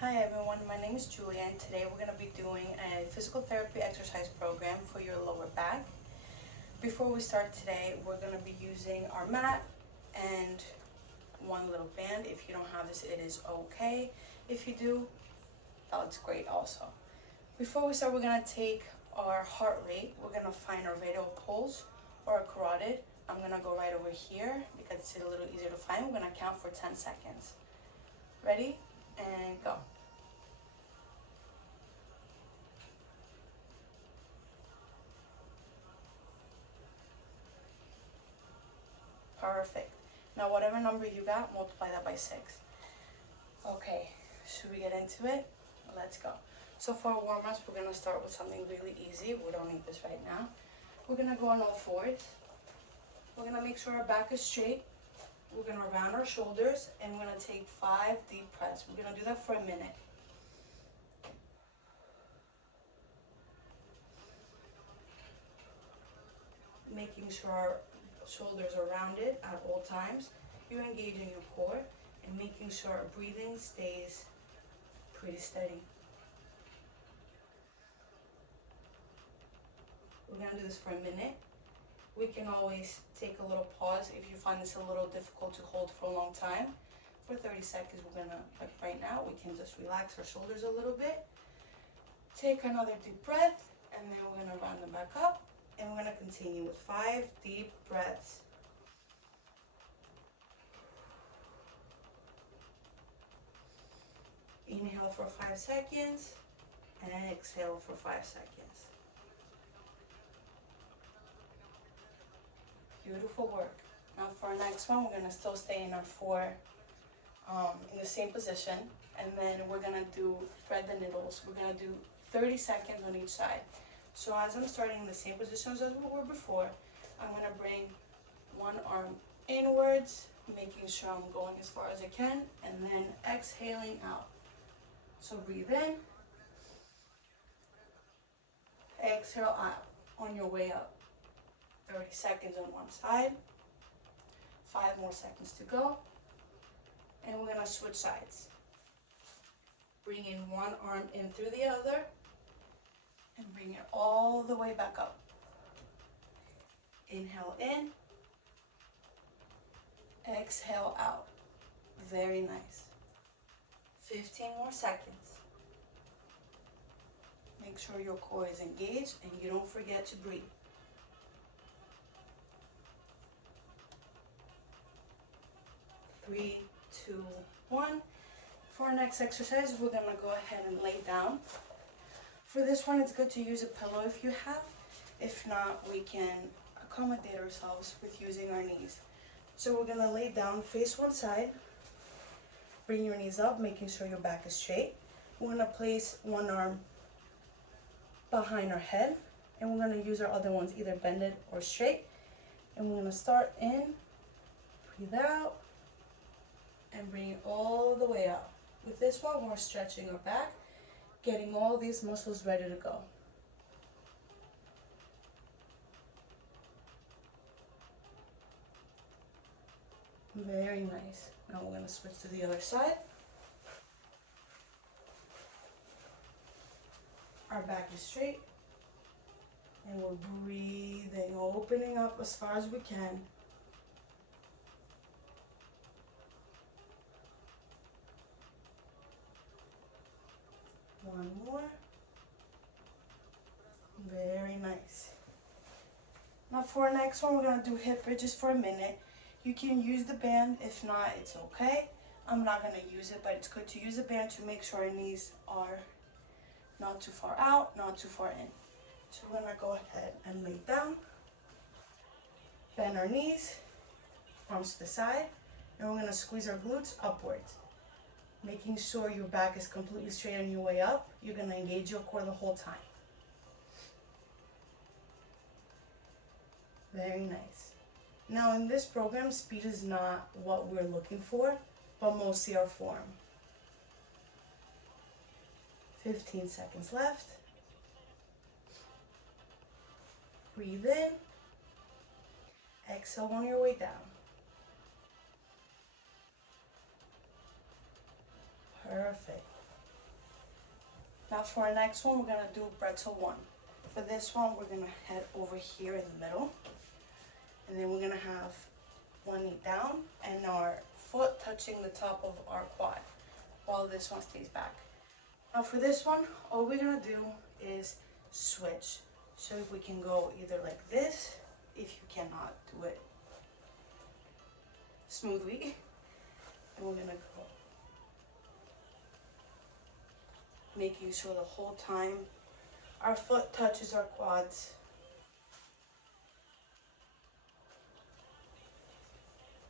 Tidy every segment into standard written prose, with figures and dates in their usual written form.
Hi everyone, my name is Julia and today we're going to be doing a physical therapy exercise program for your lower back. Before we start today, we're going to be using our mat and one little band. If you don't have this, it is okay. If you do, that's great also. Before we start, we're going to take our heart rate. We're going to find our radial pulse or a carotid. I'm going to go right over here because it's a little easier to find. We're going to count for 10 seconds. Ready? And go. Perfect. Now whatever number you got, multiply that by 6. Okay, should we get into it? Let's go. So for our warm-ups, we're going to start with something really easy. We don't need this right now. We're going to go on all fours. We're going to make sure our back is straight. We're going to round our shoulders and we're going to take 5 deep breaths. We're going to do that for a minute. Making sure our shoulders are rounded at all times. You're engaging your core and making sure our breathing stays pretty steady. We're going to do this for a minute. We can always take a little pause if you find this a little difficult to hold for a long time. For 30 seconds, we're going to, like right now, we can just relax our shoulders a little bit. Take another deep breath, and then we're going to round them back up. And we're going to continue with 5 deep breaths. Inhale for 5 seconds, and exhale for 5 seconds. Beautiful work. Now for our next one, we're going to still stay in our 4 in the same position, and then we're going to do thread the needles. We're going to do 30 seconds on each side. So as I'm starting in the same positions as we were before, I'm going to bring one arm inwards, making sure I'm going as far as I can, and then exhaling out. So breathe in, exhale out on your way up. 30 seconds on one side, 5 more seconds to go, and we're going to switch sides. Bring in one arm in through the other, and bring it all the way back up. Inhale in, exhale out. Very nice. 15 more seconds. Make sure your core is engaged and you don't forget to breathe. 3, 2, 1. For our next exercise, we're going to go ahead and lay down. For this one, it's good to use a pillow if you have. If not, we can accommodate ourselves with using our knees. So we're going to lay down, face one side. Bring your knees up, making sure your back is straight. We're going to place one arm behind our head, and we're going to use our other ones either bended or straight. And we're going to start in, breathe out, and bring it all the way up. With this one, we're stretching our back, getting all these muscles ready to go. Very nice. Now we're going to switch to the other side. Our back is straight, and we're breathing, opening up as far as we can. One more. Very nice. Now for our next one, we're going to do hip bridges for a minute. You can use the band. If not, it's okay. I'm not going to use it, but it's good to use a band to make sure our knees are not too far out, not too far in. So we're going to go ahead and lay down. Bend our knees, arms to the side, and we're going to squeeze our glutes upwards. Making sure your back is completely straight on your way up. You're going to engage your core the whole time. Very nice. Now in this program, speed is not what we're looking for, but mostly our form. 15 seconds left. Breathe in. Exhale on your way down. Perfect. Now for our next one, we're gonna do pretzel one. For this one, we're gonna head over here in the middle, and then we're gonna have one knee down and our foot touching the top of our quad while this one stays back. Now for this one, all we're gonna do is switch. So we can go either like this, if you cannot do it smoothly, and we're gonna go making sure the whole time our foot touches our quads.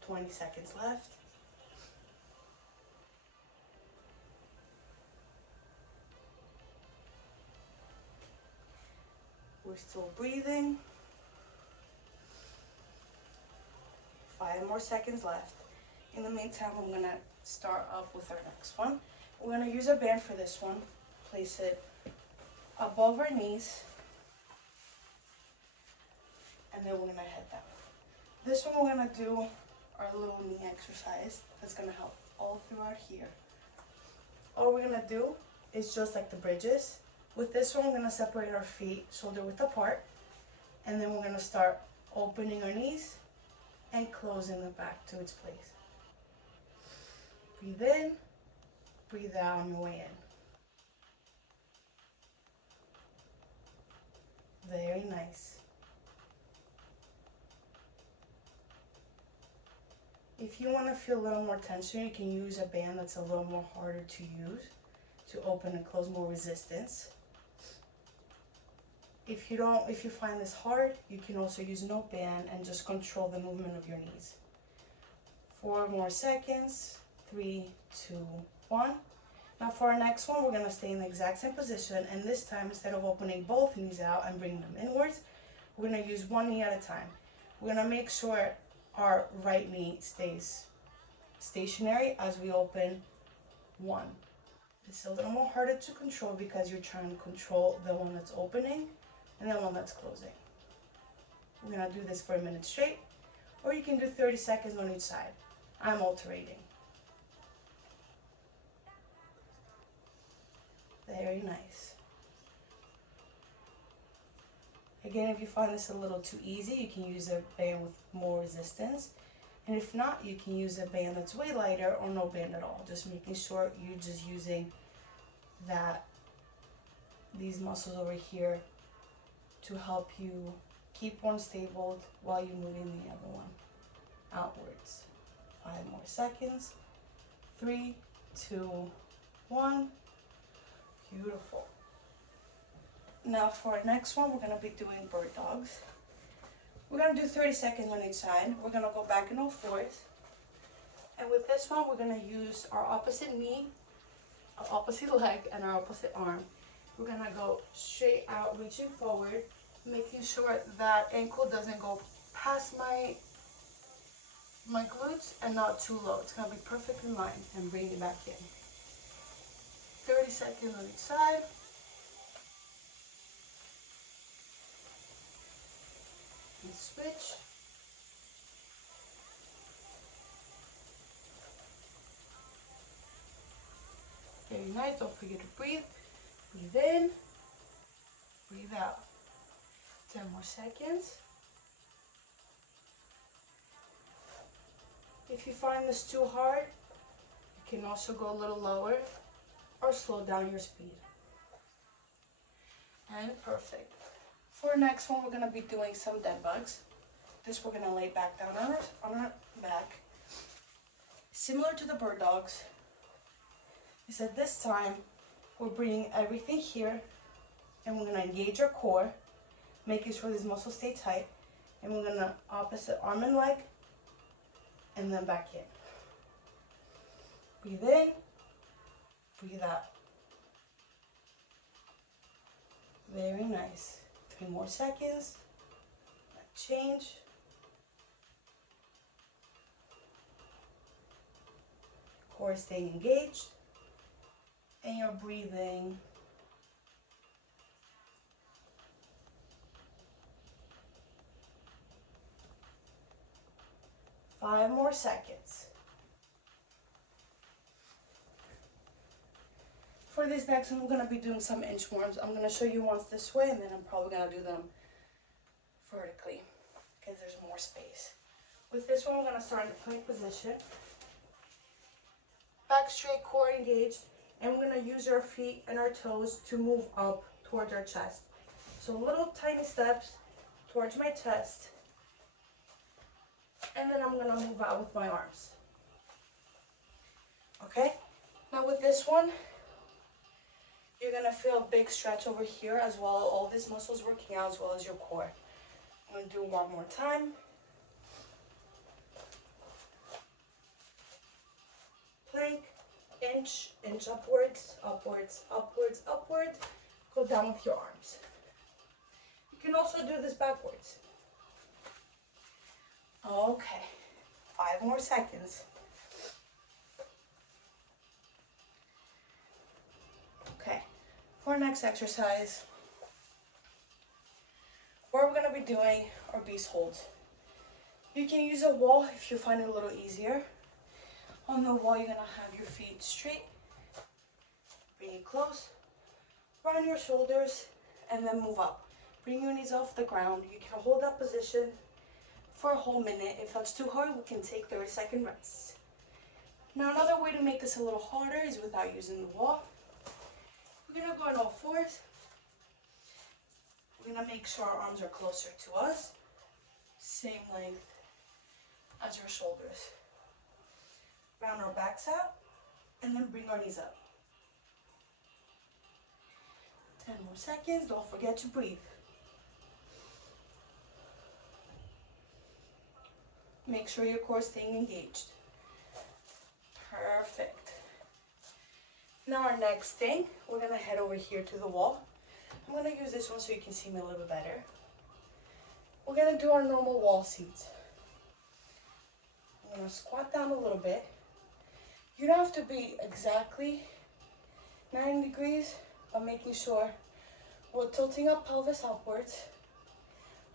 20 seconds left. We're still breathing. 5 more seconds left. In the meantime, I'm gonna start up with our next one. We're gonna use a band for this one. Place it above our knees, and then we're gonna head down. This one we're gonna do our little knee exercise that's gonna help all throughout here. All we're gonna do is just like the bridges. With this one, we're gonna separate our feet shoulder width apart, and then we're gonna start opening our knees and closing them back to its place. Breathe in, breathe out on your way in. Very nice. If you want to feel a little more tension, you can use a band that's a little more harder to use to open and close, more resistance. If you find this hard, you can also use no band and just control the movement of your knees. 4 more seconds. 3, 2, 1. Now for our next one, we're gonna stay in the exact same position, and this time, instead of opening both knees out and bringing them inwards, we're gonna use one knee at a time. We're gonna make sure our right knee stays stationary as we open one. It's a little more harder to control because you're trying to control the one that's opening and the one that's closing. We're gonna do this for a minute straight, or you can do 30 seconds on each side. I'm alternating. Very nice. Again, if you find this a little too easy, you can use a band with more resistance. And if not, you can use a band that's way lighter or no band at all. Just making sure you're just using these muscles over here to help you keep one stable while you're moving the other one outwards. 5 more seconds. 3, 2, 1. Beautiful. Now for our next one, we're gonna be doing bird dogs. We're gonna do 30 seconds on each side. We're gonna go back in all fours. And with this one, we're gonna use our opposite knee, our opposite leg, and our opposite arm. We're gonna go straight out, reaching forward, making sure that ankle doesn't go past my glutes and not too low. It's gonna be perfect in line, and bring it back in. 30 seconds on each side. And switch. Very nice. Don't forget to breathe. Breathe in. Breathe out. 10 more seconds. If you find this too hard, you can also go a little lower or slow down your speed. And perfect. For our next one, we're going to be doing some dead bugs. This we're going to lay back down on our back. Similar to the bird dogs, except this time we're bringing everything here, and we're going to engage our core, making sure these muscles stay tight, and we're going to opposite arm and leg, and then back in. Breathe in, breathe out. Very nice. 3 more seconds. Change. Core staying engaged. And you're breathing. Five more seconds. For this next one, I'm going to be doing some inchworms. I'm going to show you once this way, and then I'm probably going to do them vertically because there's more space. With this one, I'm going to start in the plank position. Back straight, core engaged, and we're going to use our feet and our toes to move up towards our chest. So little tiny steps towards my chest, and then I'm going to move out with my arms. Okay? Now with this one, you're going to feel a big stretch over here as well. All these muscles working out as well as your core. I'm going to do one more time. Plank, inch upwards, upwards, upwards, upwards. Go down with your arms. You can also do this backwards. Okay, 5 more seconds. Okay, for our next exercise, what we're going to be doing are beast holds. You can use a wall if you find it a little easier. On the wall, you're going to have your feet straight. Bring it close. Round your shoulders and then move up. Bring your knees off the ground. You can hold that position for a whole minute. If that's too hard, we can take 30-second rests. Now, another way to make this a little harder is without using the wall. We're going to go on all fours. We're going to make sure our arms are closer to us. Same length as your shoulders. Round our backs out, and then bring our knees up. 10 more seconds. Don't forget to breathe. Make sure your core is staying engaged. Perfect. Now our next thing, we're going to head over here to the wall. I'm going to use this one so you can see me a little bit better. We're going to do our normal wall seats. I'm going to squat down a little bit. You don't have to be exactly 90 degrees, but making sure we're tilting our pelvis upwards.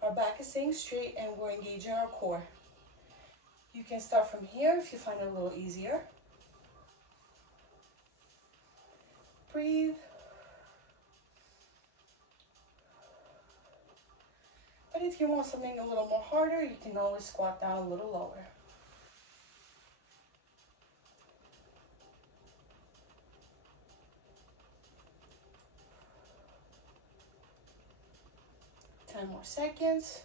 Our back is staying straight and we're engaging our core. You can start from here if you find it a little easier. Breathe. But if you want something a little more harder, you can always squat down a little lower. More seconds.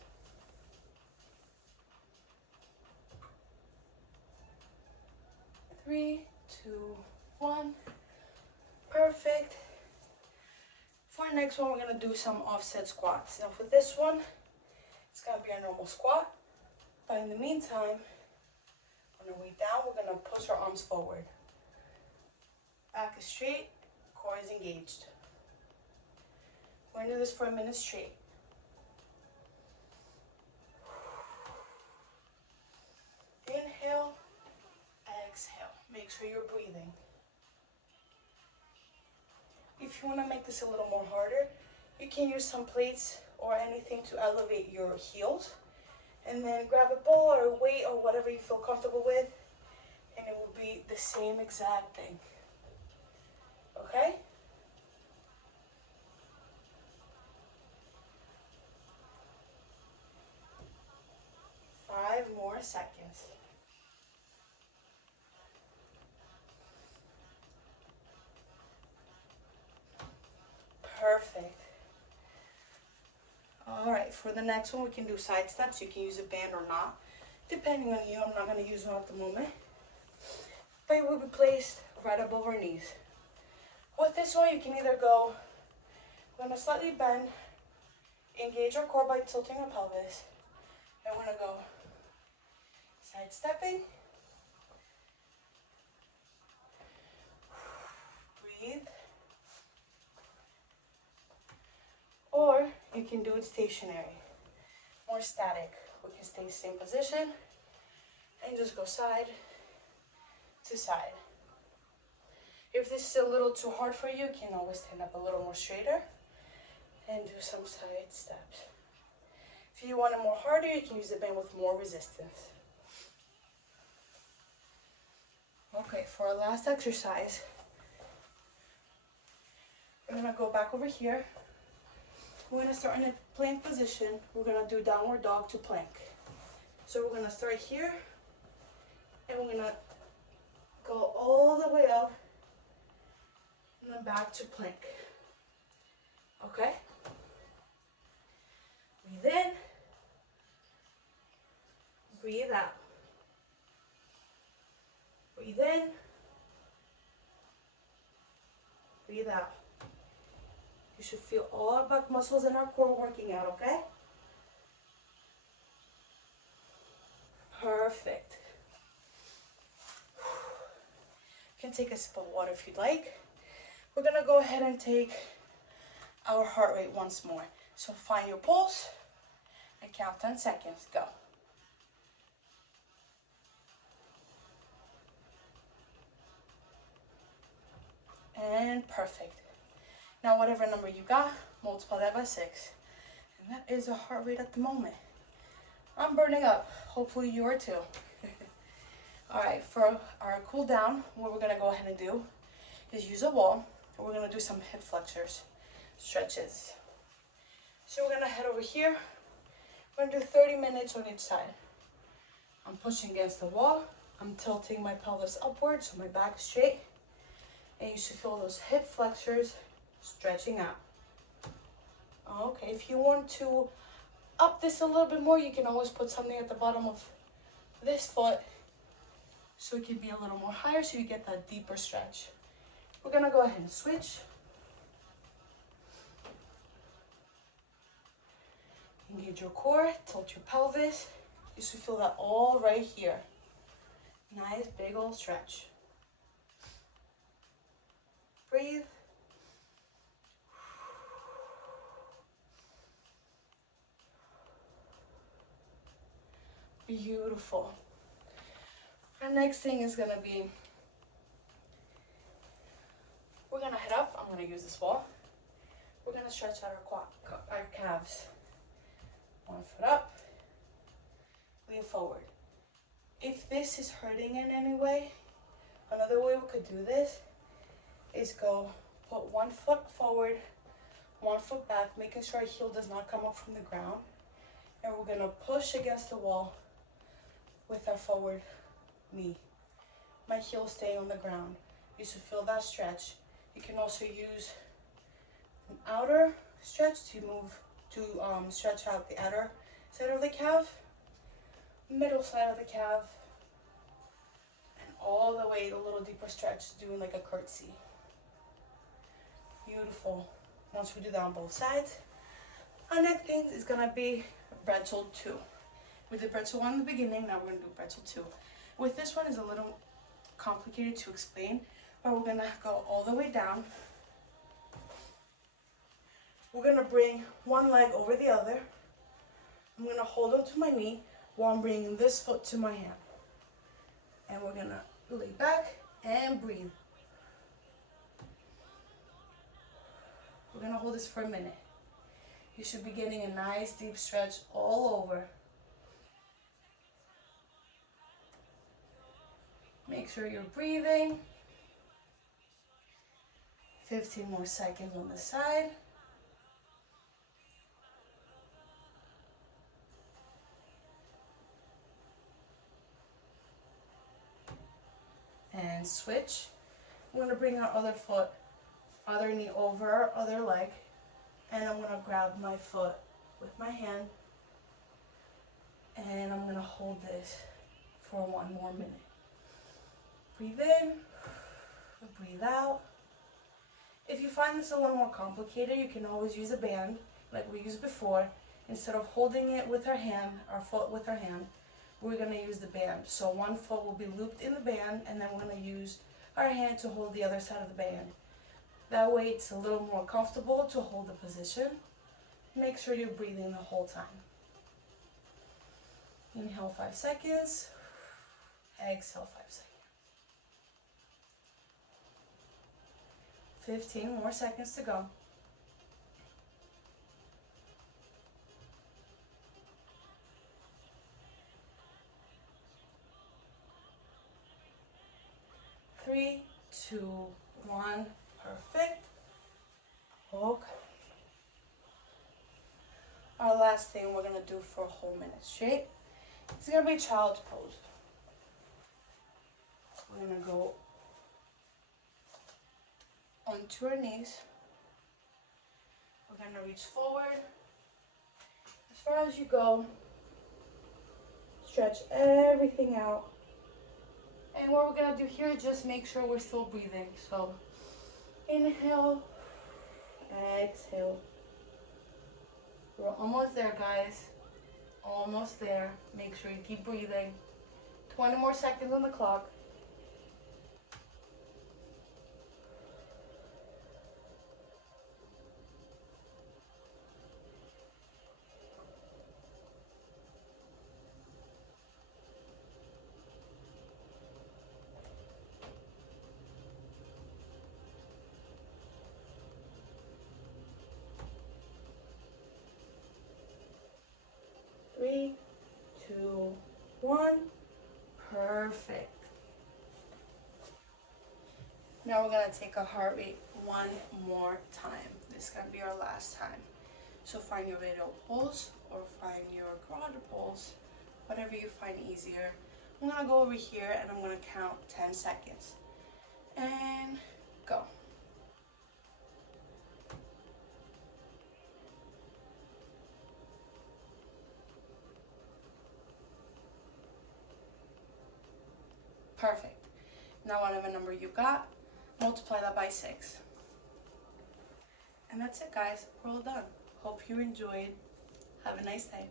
3, 2, 1. Perfect. For our next one, we're going to do some offset squats. Now for this one, it's going to be a normal squat. But in the meantime, on our way down, we're going to push our arms forward. Back is straight, core is engaged. We're going to do this for a minute straight. Inhale, exhale. Make sure you're breathing. If you want to make this a little more harder, you can use some plates or anything to elevate your heels. And then grab a ball or a weight or whatever you feel comfortable with. And it will be the same exact thing. Okay? Five more seconds. Perfect. All right, for the next one, we can do side steps. You can use a band or not, depending on you. I'm not going to use one at the moment. But it will be placed right above our knees. With this one, you can either go, we're going to slightly bend, engage our core by tilting our pelvis, and we're going to go side stepping. Breathe. Or you can do it stationary, more static. We can stay same position and just go side to side. If this is a little too hard for you, you can always stand up a little more straighter and do some side steps. If you want it more harder, you can use the band with more resistance. Okay, for our last exercise, gonna go back over here. We're gonna start in a plank position. We're gonna do downward dog to plank. So we're gonna start here, and we're gonna go all the way up, and then back to plank. Okay? Breathe in, breathe out. Breathe in, breathe out. You should feel all our back muscles in our core working out, okay? Perfect. You can take a sip of water if you'd like. We're gonna go ahead and take our heart rate once more. So find your pulse and count 10 seconds. Go. And perfect. Now whatever number you got, multiply that by 6. And that is a heart rate at the moment. I'm burning up. Hopefully you are too. Alright, for our cool down, what we're gonna go ahead and do is use a wall. And we're gonna do some hip flexors, stretches. So we're gonna head over here. We're gonna do 30 minutes on each side. I'm pushing against the wall. I'm tilting my pelvis upwards so my back is straight. And you should feel those hip flexors stretching out. Okay, if you want to up this a little bit more, you can always put something at the bottom of this foot so it can be a little more higher so you get that deeper stretch. We're gonna go ahead and switch. Engage your core, tilt your pelvis. You should feel that all right here. Nice big old stretch. Breathe. Beautiful. Our next thing is gonna be, we're gonna head up. I'm gonna use this wall. We're gonna stretch out our calves. 1 foot up, lean forward. If this is hurting in any way, another way we could do this is go put 1 foot forward, 1 foot back, making sure our heel does not come up from the ground. And we're gonna push against the wall with our forward knee. My heel staying on the ground. You should feel that stretch. You can also use an outer stretch to stretch out the outer side of the calf, middle side of the calf, and all the way a little deeper stretch, doing like a curtsy. Beautiful. Once we do that on both sides, our next thing is gonna be pretzel 2. We did pretzel 1 in the beginning, now we're gonna do pretzel 2. With this one is a little complicated to explain, but we're gonna go all the way down. We're gonna bring one leg over the other. I'm gonna hold onto my knee while I'm bringing this foot to my hand. And we're gonna lay back and breathe. We're gonna hold this for a minute. You should be getting a nice deep stretch all over. Make sure you're breathing. 15 more seconds on the side. And switch. I'm gonna bring our other foot, other knee over our other leg, and I'm gonna grab my foot with my hand, and I'm gonna hold this for 1 more minute. Breathe in, breathe out. If you find this a little more complicated, you can always use a band like we used before. Instead of holding it with our hand, our foot with our hand, we're gonna use the band. So 1 foot will be looped in the band, and then we're gonna use our hand to hold the other side of the band. That way it's a little more comfortable to hold the position. Make sure you're breathing the whole time. Inhale 5 seconds, exhale 5 seconds. 15 more seconds to go. Three, 2, 1, perfect. last thing we're gonna do for a whole minute straight. It's gonna be child's pose. We're gonna go onto our knees. We're gonna reach forward as far as you go. Stretch everything out. And what we're gonna do here is just make sure we're still breathing. So inhale, exhale. We're almost there, guys. Almost there. Make sure you keep breathing. 20 more seconds on the clock. Three, two, one. Perfect. Now we're gonna take a heart rate one more time. This is gonna be our last time. So find your radial pulse or find your carotid pulse, whatever you find easier. I'm gonna go over here and I'm gonna count 10 seconds. And go. Perfect. Now whatever number you got, multiply that by 6. And that's it, guys. We're all done. Hope you enjoyed. Have a nice day.